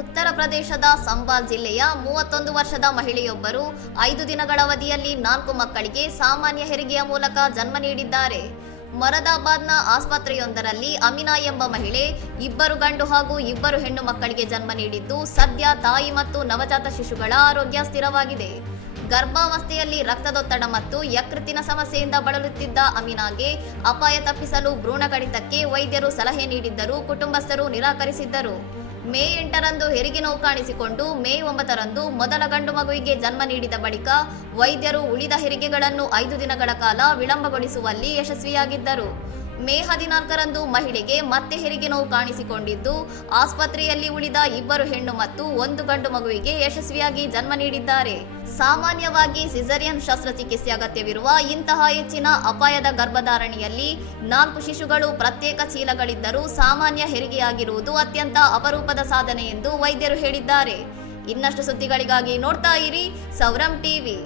ಉತ್ತರ ಪ್ರದೇಶದ ಸಂಬಾಲ್ ಜಿಲ್ಲೆಯ 31 ವರ್ಷದ ಮಹಿಳೆಯೊಬ್ಬರು 5 ದಿನಗಳ ಅವಧಿಯಲ್ಲಿ 4 ಮಕ್ಕಳಿಗೆ ಸಾಮಾನ್ಯ ಹೆರಿಗೆಯ ಮೂಲಕ ಜನ್ಮ ನೀಡಿದ್ದಾರೆ. ಮೊರಾದಾಬಾದ್ನ ಆಸ್ಪತ್ರೆಯೊಂದರಲ್ಲಿ ಅಮಿನಾ ಎಂಬ ಮಹಿಳೆ 2 ಗಂಡು ಹಾಗೂ 2 ಹೆಣ್ಣು ಮಕ್ಕಳಿಗೆ ಜನ್ಮ ನೀಡಿದ್ದು, ಸದ್ಯ ತಾಯಿ ಮತ್ತು ನವಜಾತ ಶಿಶುಗಳ ಆರೋಗ್ಯ ಸ್ಥಿರವಾಗಿದೆ. ಗರ್ಭಾವಸ್ಥೆಯಲ್ಲಿ ರಕ್ತದೊತ್ತಡ ಮತ್ತು ಯಕೃತ್ತಿನ ಸಮಸ್ಯೆಯಿಂದ ಬಳಲುತ್ತಿದ್ದ ಅಮಿನಾಗೆ ಅಪಾಯ ತಪ್ಪಿಸಲು ಭ್ರೂಣ ಕಡಿತಕ್ಕೆ ವೈದ್ಯರು ಸಲಹೆ ನೀಡಿದ್ದರೂ ಕುಟುಂಬಸ್ಥರು ನಿರಾಕರಿಸಿದ್ದರು. ಮೇ 8ರಂದು ಹೆರಿಗೆ ನೋವು ಕಾಣಿಸಿಕೊಂಡು ಮೇ 9ರಂದು ಮೊದಲ ಗಂಡು ಮಗುವಿಗೆ ಜನ್ಮ ನೀಡಿದ ಬಳಿಕ ವೈದ್ಯರು ಉಳಿದ ಹೆರಿಗೆಗಳನ್ನು 5 ದಿನಗಳ ಕಾಲ ವಿಳಂಬಗೊಳಿಸುವಲ್ಲಿ ಯಶಸ್ವಿಯಾಗಿದ್ದರು. ಮೇ 14ರಂದು ಮಹಿಳೆಗೆ ಮತ್ತೆ ಹೆರಿಗೆ ನೋವು ಕಾಣಿಸಿಕೊಂಡಿದ್ದು, ಆಸ್ಪತ್ರೆಯಲ್ಲಿ ಉಳಿದ 2 ಹೆಣ್ಣು ಮತ್ತು 1 ಗಂಡು ಮಗುವಿಗೆ ಯಶಸ್ವಿಯಾಗಿ ಜನ್ಮ ನೀಡಿದ್ದಾರೆ. ಸಾಮಾನ್ಯವಾಗಿ ಸಿಸೇರಿಯನ್ ಶಸ್ತ್ರಚಿಕಿತ್ಸೆ ಅಗತ್ಯವಿರುವ ಇಂತಹ ಹೆಚ್ಚಿನ ಅಪಾಯದ ಗರ್ಭಧಾರಣೆಯಲ್ಲಿ 4 ಶಿಶುಗಳು ಪ್ರತ್ಯೇಕ ಚೀಲಗಳಿದ್ದರೂ ಸಾಮಾನ್ಯ ಹೆರಿಗೆಯಾಗಿರುವುದು ಅತ್ಯಂತ ಅಪರೂಪದ ಸಾಧನೆ ಎಂದು ವೈದ್ಯರು ಹೇಳಿದ್ದಾರೆ. ಇನ್ನಷ್ಟು ಸುದ್ದಿಗಳಿಗಾಗಿ ನೋಡ್ತಾ ಇರಿ ಸೌರಂ ಟಿವಿ.